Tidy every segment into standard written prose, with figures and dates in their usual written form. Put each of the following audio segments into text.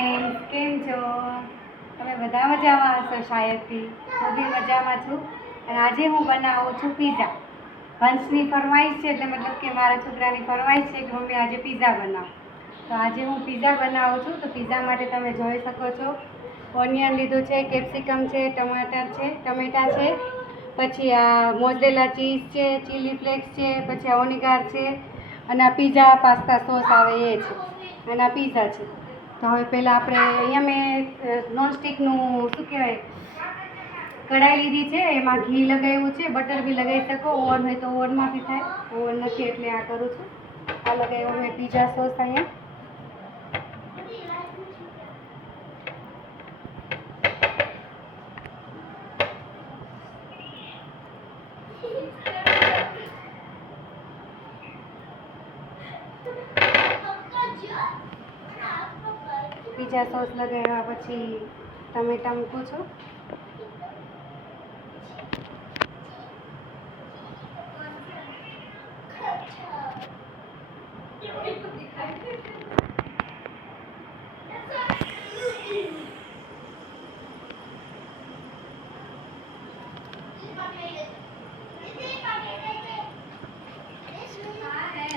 Friends, કેમ છો? તમે બધા મજામાં હશો શાયદથી. હું બી મજામાં છું. અને આજે હું બનાવું છું પિઝા. વંશની ફરમાઈશ છે, એટલે મતલબ કે મારા છોકરાની ફરમાઈશ છે કે મમ્મી આજે પિઝા બનાવો. તો આજે હું પિઝા બનાવું છું. તો પિઝા માટે તમે જોઈ શકો છો, ઓનિયન લીધું છે, કેપ્સિકમ છે, ટમેટા છે, પછી આ મોઝરેલા ચીઝ છે, ચીલી ફ્લેક્સ છે, પછી આ ઓનિગાર છે, અને આ પિઝા પાસ્તા સોસ આવે એ છે, અને આ પિઝા છે. તો હવે પહેલાં આપણે અહીંયા મેં નોનસ્ટિકનું શું કહેવાય કઢાઈ લીધી છે, એમાં ઘી લગાવ્યું છે, બટર બી લગાવી શકો, ઓવન હોય તો ઓવનમાં બી થાય. ઓવન નથી એટલે આ કરું છું. આ લગાવ્યો મેં પિઝા સોસ અહીંયા. પિઝા સોસ લગાવ્યા પછી ટમેટા મૂકું છું.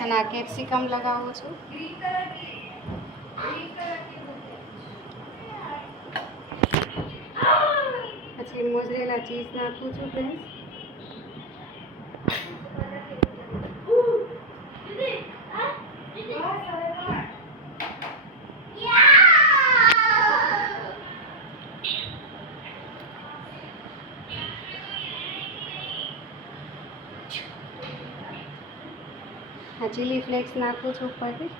અને આ કેપ્સિકમ લગાવું છું. પછી મોઝરેલા ચીઝ નાખું છું ફ્રેન્ડ્સ. આ ચીલી ફ્લેક્સ નાખું છું ઉપરથી.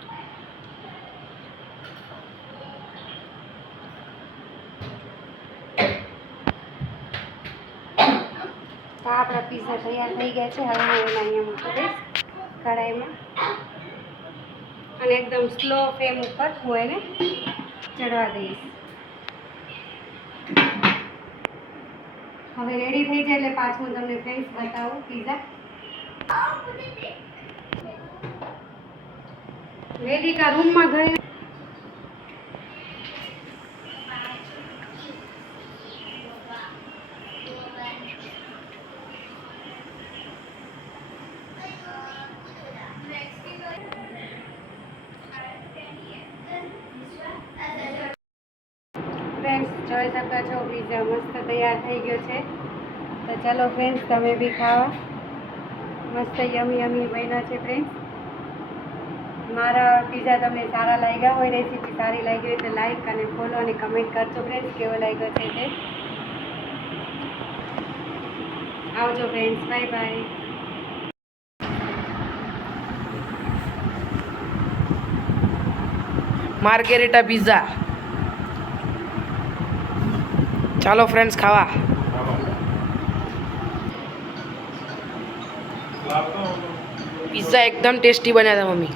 તો આપણા પીઝા તૈયાર થઈ ગયા છે. હવે હું એને અહીંયા મૂકી દઈશ કઢાઈમાં, અને એકદમ સ્લો ફ્લેમ ઉપર હું એને ચડવા દઈશ. હવે રેડી થઈ જાય એટલે પાછું હું તમને ફ્રેન્ડ્સ બતાવું પિઝા. વેદિકા રૂમમાં ગઈ. ફ્રેન્ડ્સ જોઈ શકો છો, પિઝા મસ્ત તૈયાર થઈ ગયો છે. તો ચાલો ફ્રેન્ડ્સ, તમે બી ખાવા. મસ્ત યમી યમી બન્યા છે ફ્રેન્ડ્સ. મારા પિઝા તમને સારા લાગ્યા હોય, રેસીપી સારી લાગી હોય તો લાઈક અને ફોલો અને કમેન્ટ કરજો ફ્રેન્ડ્સ, કેવો લાગ્યો છે તે. આવજો friends, bye bye. Margherita pizza. ચાલો ફ્રેન્ડ્સ ખાવા. પિઝા એકદમ ટેસ્ટી બન્યા હતા મમ્મી.